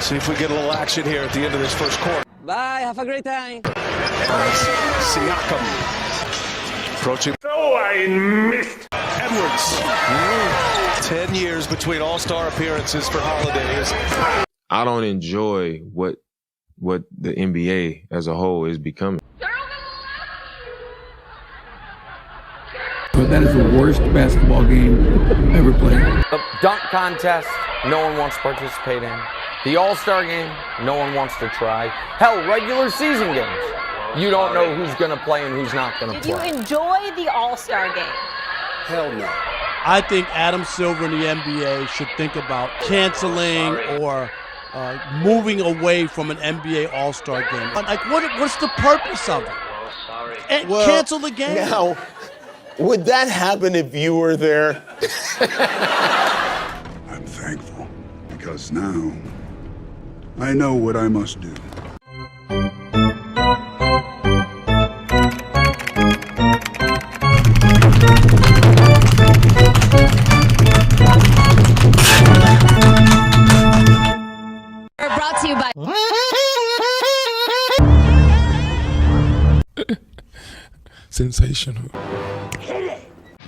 See if we get a little action here at the end of this first quarter. Bye, have a great time. Siakam approaching. Oh, I missed. Edwards. 10 years between all-star appearances for Holiday. I don't enjoy what the NBA as a whole is becoming. But that is the worst basketball game ever played. The dunk contest, no one wants to participate in. The All-Star game, no one wants to try. Hell, regular season games. You don't know who's going to play and who's not going to play. Did you enjoy the All-Star game? Hell no. I think Adam Silver and the NBA should think about canceling or moving away from an NBA All-Star game. Like, what's the purpose of it? And cancel the game. Now, would that happen if you were there? I'm thankful because now I know what I must do. Brought to you by sensational.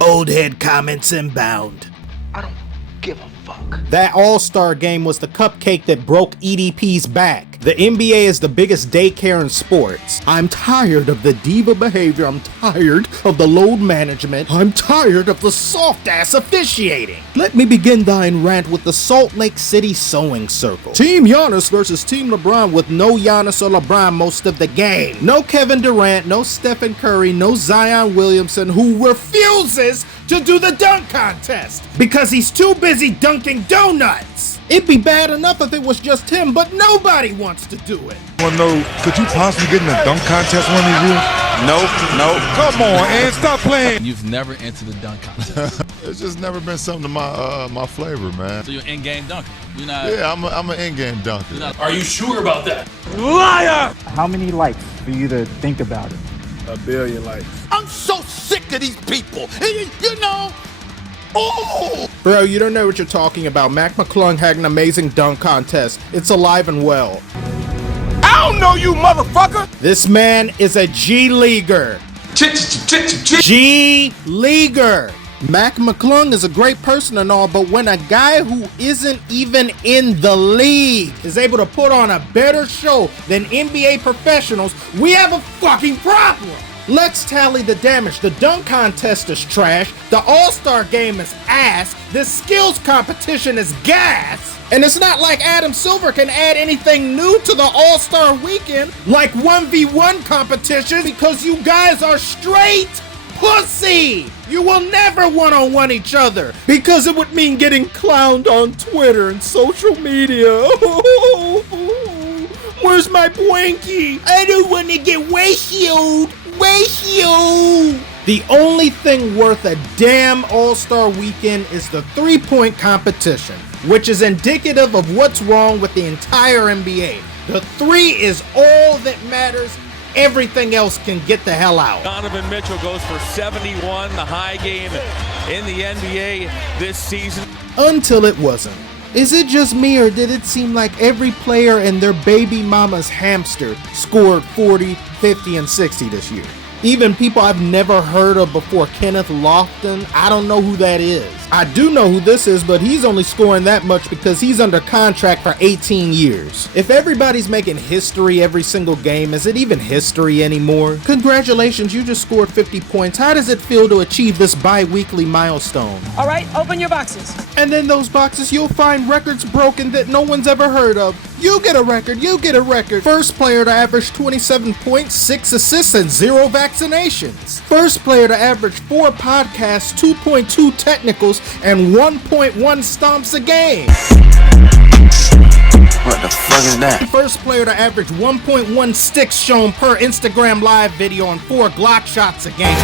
Old head comments inbound. I don't give a fuck. That All-Star game was the cupcake that broke EDP's back. The NBA is the biggest daycare in sports. I'm tired of the diva behavior. I'm tired of the load management. I'm tired of the soft-ass officiating. Let me begin thine rant with the Salt Lake City sewing circle. Team Giannis versus Team LeBron with no Giannis or LeBron most of the game. No Kevin Durant, no Stephen Curry, no Zion Williamson, who refuses to do the dunk contest because he's too busy dunking donuts. It'd be bad enough if it was just him, but nobody wants to do it. Well, no, could you possibly get in a dunk contest one of these years? Nope. Come on, and stop playing. You've never entered the dunk contest. It's just never been something to my flavor, man. So you're an in-game dunker. You're not. Yeah, I'm an in-game dunker. Are you sure about that? Liar! How many likes for you to think about it? 1 billion likes. I'm so sick of these people. You know. Oh! Bro, you don't know what you're talking about. Mac McClung had an amazing dunk contest. It's alive and well. I don't know you, motherfucker. This man is a G-leaguer. G-leaguer. Mac McClung is a great person and all, but when a guy who isn't even in the league is able to put on a better show than NBA professionals, we have a fucking problem. Let's tally the damage. The dunk contest is trash. The All-Star game is ass. The skills competition is gas. And it's not like Adam Silver can add anything new to the All-Star weekend, like 1v1 competition, because you guys are straight pussy. You will never one-on-one each other, because it would mean getting clowned on Twitter and social media. Where's my blankie? I don't want to get ratioed. The only thing worth a damn All-Star weekend is the three-point competition, which is indicative of what's wrong with the entire NBA. The three is all that matters. Everything else can get the hell out. Donovan Mitchell goes for 71, the high game in the NBA this season. Until it wasn't. Is it just me, or did it seem like every player and their baby mama's hamster scored 40, 50, and 60 this year? Even people I've never heard of before, Kenneth Lofton, I don't know who that is. I do know who this is, but he's only scoring that much because he's under contract for 18 years. If everybody's making history every single game, is it even history anymore? Congratulations, you just scored 50 points. How does it feel to achieve this bi-weekly milestone? All right, open your boxes. And in those boxes, you'll find records broken that no one's ever heard of. You get a record. First player to average 27 points, 6 assists, and 0 vaccinations. First player to average 4 podcasts, 2.2 technicals, and 1.1 stomps a game. What the fuck is that? First player to average 1.1 sticks shown per Instagram live video and 4 Glock shots a game.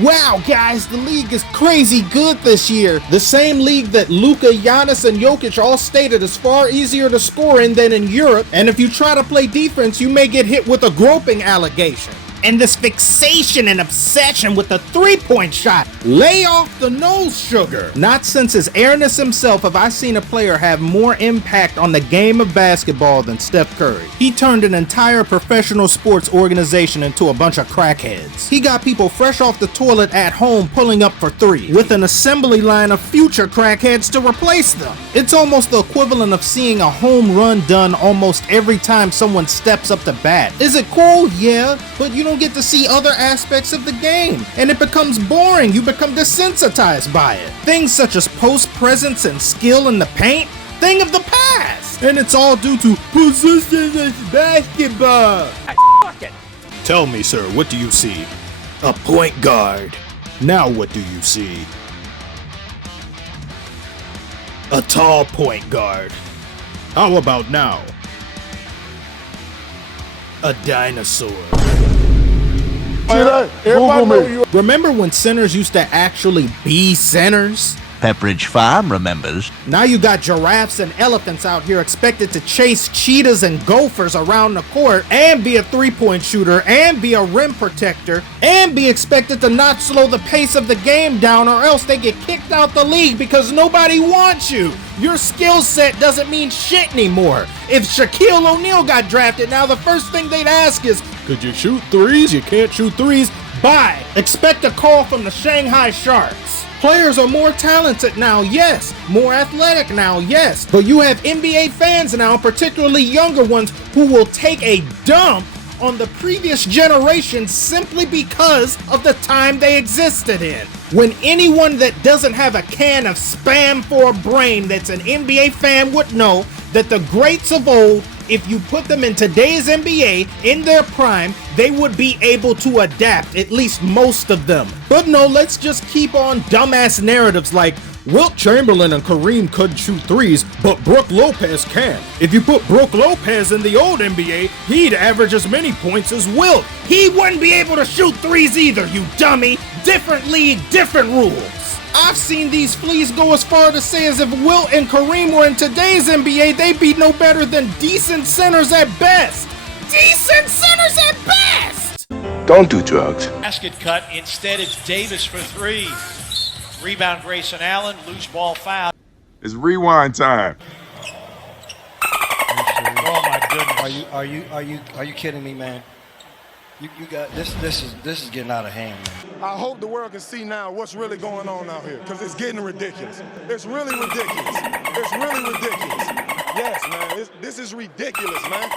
Wow, guys, the league is crazy good this year. The same league that Luka, Giannis, and Jokic all stated is far easier to score in than in Europe, and if you try to play defense, you may get hit with a groping allegation. and this fixation and obsession with the three-point shot. Lay off the nose sugar. Not since his airness himself have I seen a player have more impact on the game of basketball than Steph Curry. He turned an entire professional sports organization into a bunch of crackheads. He got people fresh off the toilet at home pulling up for three, with an assembly line of future crackheads to replace them. It's almost the equivalent of seeing a home run done almost every time someone steps up to bat. Is it cool? Yeah, but you don't get to see other aspects of the game, and it becomes boring. You become desensitized by it. Things such as post presence and skill in the paint, thing of the past. And it's all due to positionless basketball. Fuck it. Tell me, sir, what do you see? A point guard. Now what do you see? A tall point guard. How about now? A dinosaur. Remember when centers used to actually be centers? Pepperidge Farm remembers. Now you got giraffes and elephants out here expected to chase cheetahs and gophers around the court and be a three-point shooter and be a rim protector and be expected to not slow the pace of the game down, or else they get kicked out the league because nobody wants you. Your skill set doesn't mean shit anymore. If Shaquille O'Neal got drafted, now the first thing they'd ask is, could you shoot threes? You can't shoot threes. Bye. Expect a call from the Shanghai Sharks. Players are more talented now, yes. More athletic now, yes. But you have NBA fans now, particularly younger ones, who will take a dump on the previous generation simply because of the time they existed in. When anyone that doesn't have a can of Spam for a brain that's an NBA fan would know that the greats of old, if you put them in today's NBA, in their prime, they would be able to adapt, at least most of them. But no, let's just keep on dumbass narratives like, Wilt Chamberlain and Kareem couldn't shoot threes, but Brook Lopez can. If you put Brook Lopez in the old NBA, he'd average as many points as Wilt. He wouldn't be able to shoot threes either, you dummy. Different league, different rules. I've seen these fleas go as far to say as if Wilt and Kareem were in today's NBA, they'd be no better than decent centers at best. Decent centers at best! Don't do drugs. Basket cut. Instead, it's Davis for three. Rebound, Grayson Allen. Loose ball foul. It's rewind time. Oh my goodness! Are you kidding me, man? You got this. This is getting out of hand, man. I hope the world can see now what's really going on out here, because it's getting ridiculous. It's really ridiculous. It's really ridiculous. Yes, man. This is ridiculous, man.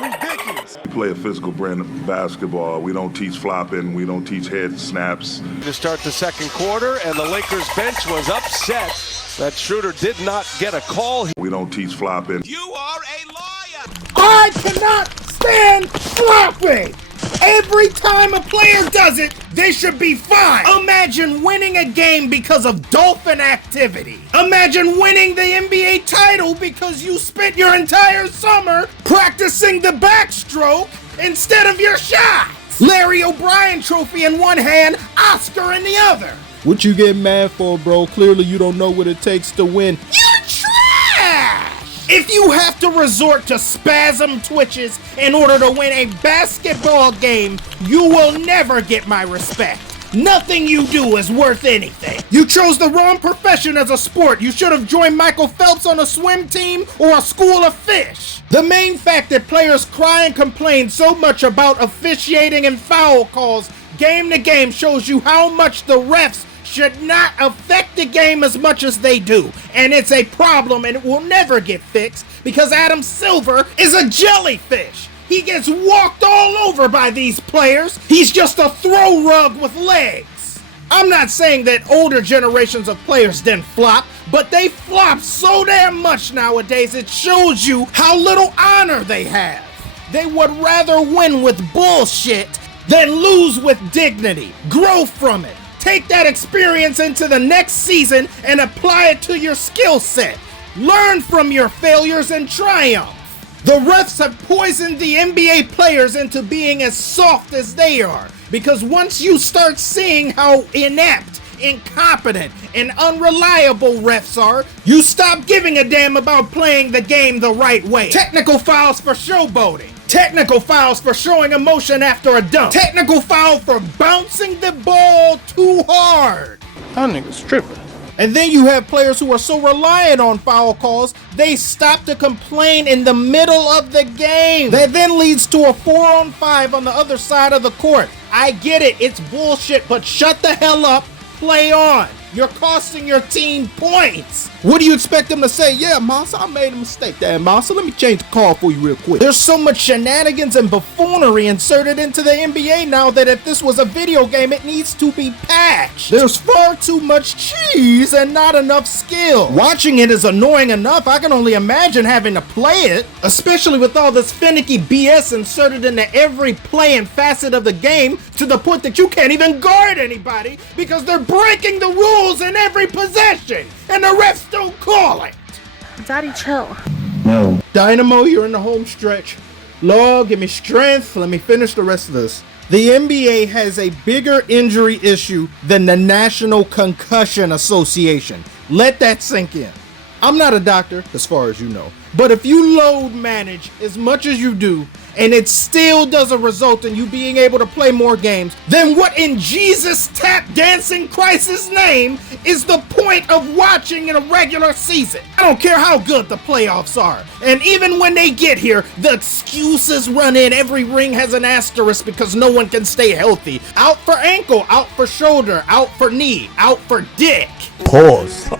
Ridiculous. We play a physical brand of basketball. We don't teach flopping. We don't teach head snaps. To start the second quarter, and the Lakers bench was upset that Schroeder did not get a call. We don't teach flopping. You are a liar. I cannot stand flopping. Every time a player does it, they should be fined. Imagine winning a game because of dolphin activity. Imagine winning the NBA title because you spent your entire summer practicing the backstroke instead of your shots. Larry O'Brien trophy in one hand, Oscar in the other. What you get mad for, bro? Clearly you don't know what it takes to win. You're trash! If you have to resort to spasm twitches in order to win a basketball game, you will never get my respect. Nothing you do is worth anything. You chose the wrong profession as a sport. You should have joined Michael Phelps on a swim team or a school of fish. The main fact that players cry and complain so much about officiating and foul calls game to game shows you how much the refs should not affect the game as much as they do. And it's a problem, and it will never get fixed because Adam Silver is a jellyfish. He gets walked all over by these players. He's just a throw rug with legs. I'm not saying that older generations of players didn't flop, but they flop so damn much nowadays it shows you how little honor they have. They would rather win with bullshit than lose with dignity. Grow from it. Take that experience into the next season and apply it to your skill set. Learn from your failures and triumph. The refs have poisoned the NBA players into being as soft as they are, because once you start seeing how inept, incompetent, and unreliable refs are, you stop giving a damn about playing the game the right way. Technical fouls for showboating. Technical fouls for showing emotion after a dunk. Technical foul for bouncing the ball too hard. That nigga's tripping. And then you have players who are so reliant on foul calls, they stop to complain in the middle of the game. That then leads to a 4-on-5 on the other side of the court. I get it, it's bullshit, but shut the hell up, play on. You're costing your team points. What do you expect them to say? Yeah, Massa, I made a mistake there, Massa. Let me change the call for you real quick. There's so much shenanigans and buffoonery inserted into the NBA now that if this was a video game, it needs to be patched. There's far too much cheese and not enough skill. Watching it is annoying enough. I can only imagine having to play it, especially with all this finicky BS inserted into every play and facet of the game to the point that you can't even guard anybody because they're breaking the rules in every possession and the refs don't call it. Daddy, chill. No. Dynamo, you're in the home stretch. Lord, give me strength. Let me finish the rest of this. The NBA has a bigger injury issue than the National Concussion Association. Let that sink in. I'm not a doctor, as far as you know, but if you load manage as much as you do, and it still doesn't result in you being able to play more games, then what in Jesus tap dancing Christ's name is the point of watching in a regular season? I don't care how good the playoffs are. And even when they get here, the excuses run in. Every ring has an asterisk because no one can stay healthy. Out for ankle, out for shoulder, out for knee, out for dick. Pause.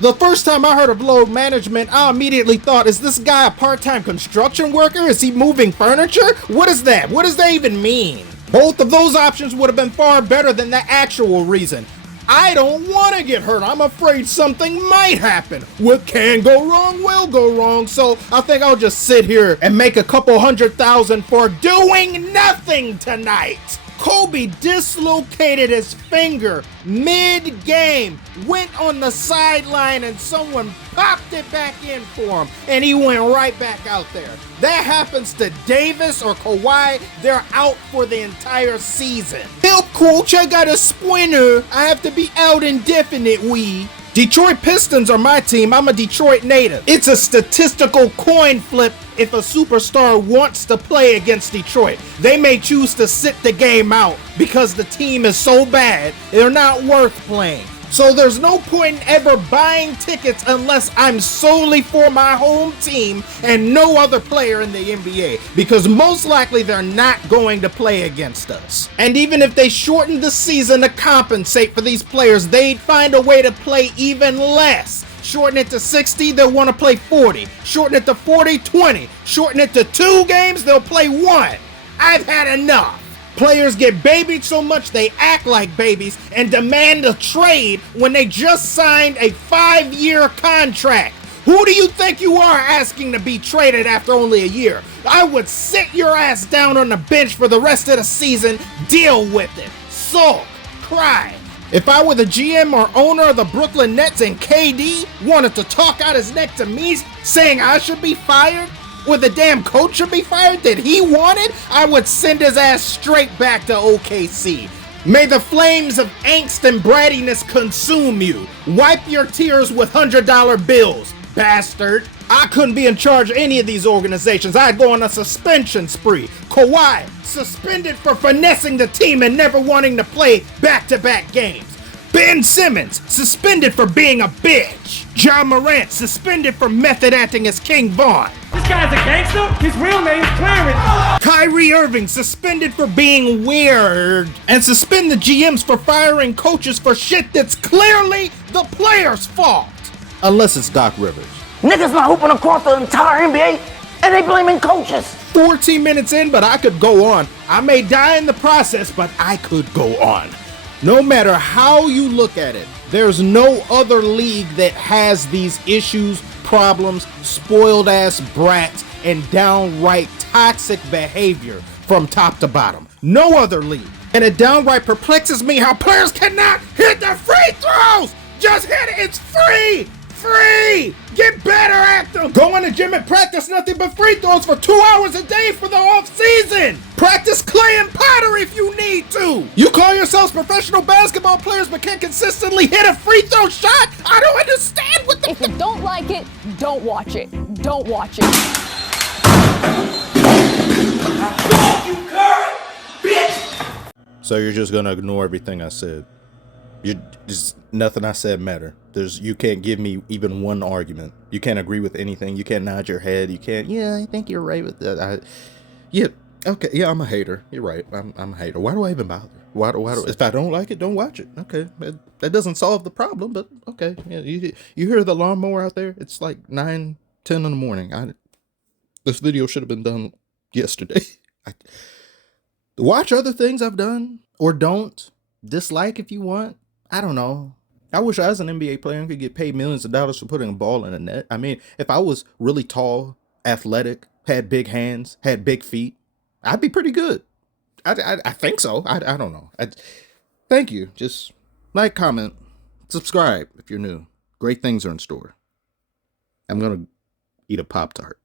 The first time I heard of load management, I immediately thought, is this guy a part-time construction worker? Is he moving furniture? What is that? What does that even mean? Both of those options would have been far better than the actual reason. I don't want to get hurt. I'm afraid something might happen. What can go wrong will go wrong. So I think I'll just sit here and make a couple $100,000 for doing nothing tonight. Kobe dislocated his finger mid-game, went on the sideline and someone popped it back in for him and he went right back out there. That happens to Davis or Kawhi, they're out for the entire season. Help, coach, I got a splinter. I have to be out indefinitely. Detroit Pistons are my team. I'm a Detroit native. It's a statistical coin flip if a superstar wants to play against Detroit. They may choose to sit the game out because the team is so bad, they're not worth playing. So there's no point in ever buying tickets unless I'm solely for my home team and no other player in the NBA, because most likely they're not going to play against us. And even if they shortened the season to compensate for these players, they'd find a way to play even less. Shorten it to 60, they'll want to play 40. Shorten it to 40, 20. Shorten it to 2 games, they'll play 1. I've had enough. Players get babied so much they act like babies and demand a trade when they just signed a 5-year contract. Who do you think you are asking to be traded after only a year? I would sit your ass down on the bench for the rest of the season, deal with it, sulk, cry. If I were the GM or owner of the Brooklyn Nets and KD wanted to talk out his neck to me saying I should be fired, or the damn coach should be fired that he wanted, I would send his ass straight back to OKC. May the flames of angst and brattiness consume you. Wipe your tears with $100 bills, bastard. I couldn't be in charge of any of these organizations. I'd go on a suspension spree. Kawhi, suspended for finessing the team and never wanting to play back-to-back games. Ben Simmons, suspended for being a bitch. John Morant, suspended for method acting as King Von. This guy's a gangster? His real name's Clarence. Kyrie Irving, suspended for being weird. And suspend the GMs for firing coaches for shit that's clearly the player's fault. Unless it's Doc Rivers. Niggas not hooping across the entire NBA, and they blaming coaches. 14 minutes in, but I could go on. I may die in the process, but I could go on. No matter how you look at it, there's no other league that has these issues, problems, spoiled ass brats, and downright toxic behavior from top to bottom. No other league. And it downright perplexes me how players cannot hit their free throws! Just hit it, it's free! Free! Get better at them! Go in the gym and practice nothing but free throws for 2 hours a day for the off season! Practice clay and pottery if you need to! You call yourselves professional basketball players but can't consistently hit a free throw shot? I don't understand what the— If you don't like it, don't watch it. Don't watch it. So you're just gonna ignore everything I said. You just nothing I said matter. You can't give me even one argument. You can't agree with anything. You can't nod your head. You can't. Yeah, I think you're right with that. Yeah. Okay. Yeah, I'm a hater. You're right. I'm a hater. Why do I even bother? Why do if I don't like it, don't watch it. Okay. That doesn't solve the problem, but okay. Yeah. You hear the lawnmower out there? It's like 9, 10 in the morning. This video should have been done yesterday. Watch other things I've done or don't. Dislike if you want. I don't know. I wish I was an NBA player and could get paid millions of dollars for putting a ball in a net. I mean, if I was really tall, athletic, had big hands, had big feet, I'd be pretty good. I think so. I don't know. Thank you. Just like, comment, subscribe if you're new. Great things are in store. I'm going to eat a Pop-Tart.